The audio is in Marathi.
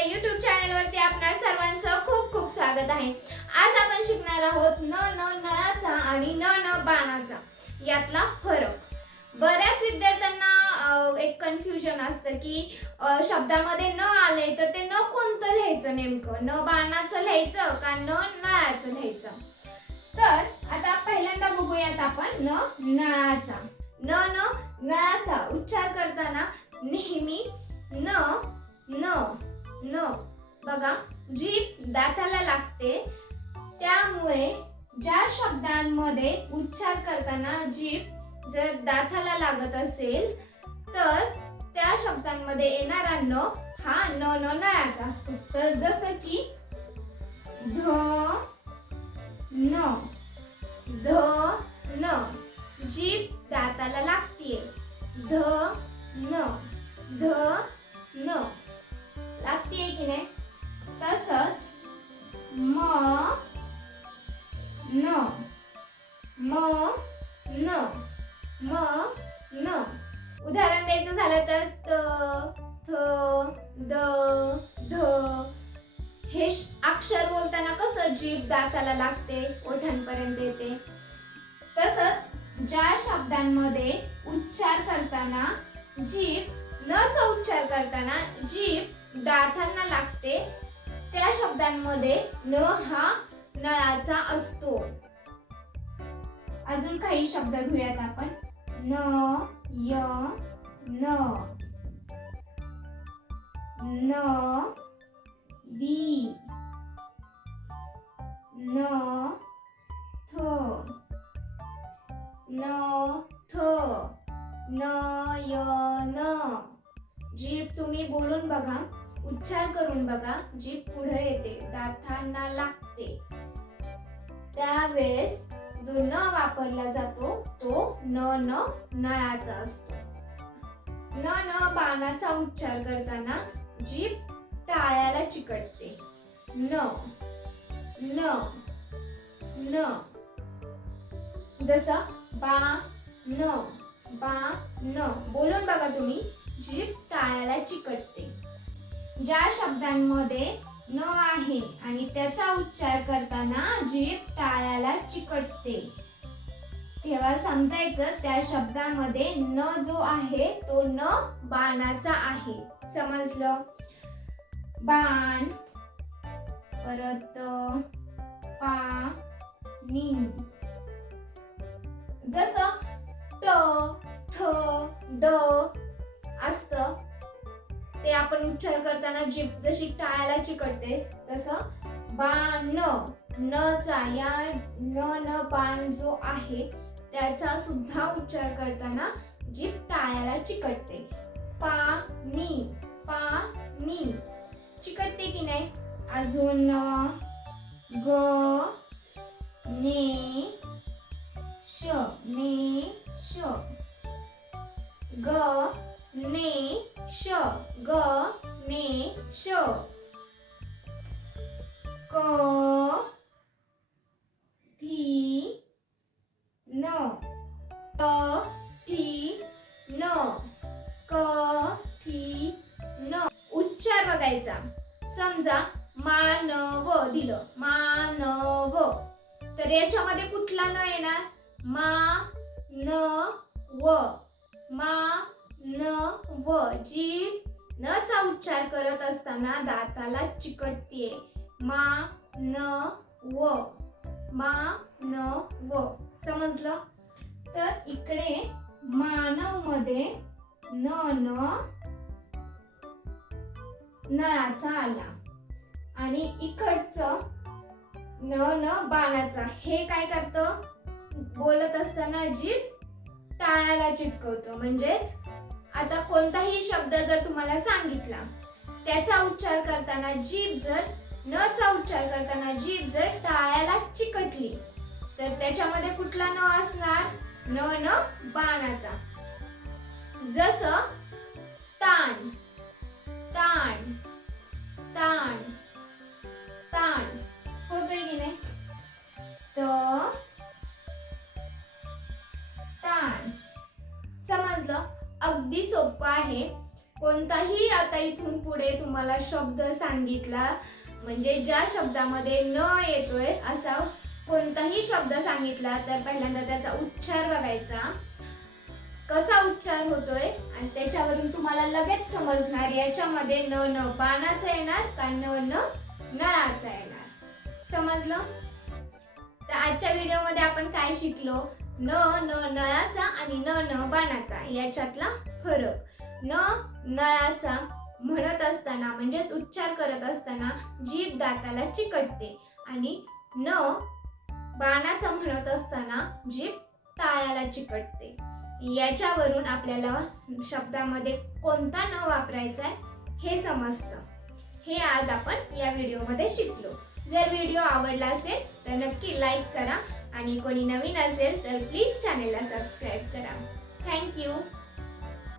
आपल्या युट्यूब चॅनलवरती आपल्या सर्वांचं खूप खूप स्वागत आहे. आज आपण शिकणार आहोत न न नळाचा आणि न न बाणाचा. यातला फरक. बऱ्याच विद्यार्थ्यांना एक कन्फ्युजन असतं की शब्दामध्ये न आले तर ते न कोणतं लिहायचं नेमकं? न बाणाचं लिहायचं का न नळाचं लिहायचं? तर आता पहिल्यांदा बघूयात आपण न नळाचा. न न नळाचा. उच्चार करताना नेहमी बघा जीभ दाताला लागते त्यामुळे ज्या शब्दांमध्ये उच्चार करताना जीभ जर दाताला लागत असेल तर त्या शब्दांमध्ये येणारा न हा न न नळाचा असतो. तर जसं की ध न ध न जीभ दाताला लागतीये. ध न ध न लागतीये की नाही? झालं तर त थ द ध. हे अक्षर बोलताना कसं जीभ दाताला लागते ओठांपर्यंत येते. तसंच ज्या शब्दांमध्ये उच्चार करताना जीभ न चा उच्चार करताना जीभ दातांना लागते त्या शब्दांमध्ये न हा नळाचा असतो. अजून काही शब्द घेऊयात आपण. न य न न दी न थ न थ न य न जीभ तुम्ही बोलून बघा उच्चार करून बघा जीभ पुढे येते दातांना लागते. त्यावेळेस जो न वापरला जातो तो न न नळाचा असतो. न न बाणाचा उच्चार करताना जीभ टाळ्याला चिकटते. न न न. जसं बा न बा न. बोलून बघा तुम्ही जीभ टाळ्याला चिकटते. ज्या शब्दांमध्ये न आहे आणि त्याचा उच्चार करताना जीभ टाळ्याला चिकटते. तेव्हा समजायचं त्या शब्दामध्ये न जो आहे तो न बाणाचा आहे. समजलं? बाण परत पाणी जसं ट ठ ड असत ते आपण उच्चार करताना जीभ जशी टाळायला चिकटते तसं बाण न चा या न न पान जो आहे त्याचा सुद्धा उच्चार करताना जीभ टाळ्याला चिकटते. पा नी पा नी. चिकटते की नाही? अजून ग ने श ने श. ग ने श. ग ने श. उच्चार समजा मानव दिलं मानव. तर याच्यामध्ये कुठला न येणार? मा न व मा न व जी न चा उच्चार करत असताना दाताला चिकटतीये. मा न व मा न व समजलं? तर इकडे मानवमध्ये न न नळाचा आला. आणि इकडचं न न बाणाचा. हे काय करतं? बोलत असताना जीभ टाळ्याला चिटकवतो. म्हणजेच आता कोणताही शब्द जर तुम्हाला सांगितला त्याचा उच्चार करताना जीभ जर न चा उच्चार करताना जीभ जर टाळ्याला चिकटली तर त्याच्यामध्ये कुठला न असणार? न न बाणाचा. जस ताण. ताण ताण ताण होतोय की नाही त ताण समजलं? अगदी सोपं आहे. कोणताही आता इथून पुढे तुम्हाला शब्द सांगितला म्हणजे ज्या शब्दामध्ये न येतोय असा कोणताही शब्द सांगितला तर पहिल्यांदा त्याचा उच्चार बघायचा. कसा उच्चार होतोय आणि त्याच्यावरून तुम्हाला लगेच समजणार याच्यामध्ये न न बाणाचा येणार का न न नळाचा येणार. समजलं? तर आजच्या व्हिडिओमध्ये आपण काय शिकलो? न न नळाचा आणि न न बाणाचा याच्यातला फरक. न नळाचा म्हणत असताना म्हणजेच उच्चार करत असताना जीभ दाताला चिकटते आणि न बाणाचा म्हणत असताना जीभ टाळ्याला चिकटते. याच्यावरून आपल्याला शब्दामध्ये कोणता न वापरायचा आहे हे समजतं. हे आज आपण या व्हिडिओमध्ये शिकलो. जर व्हिडिओ आवडला असेल तर नक्की लाईक करा आणि कोणी नवीन असेल तर प्लीज चॅनेलला सबस्क्राईब करा. थँक्यू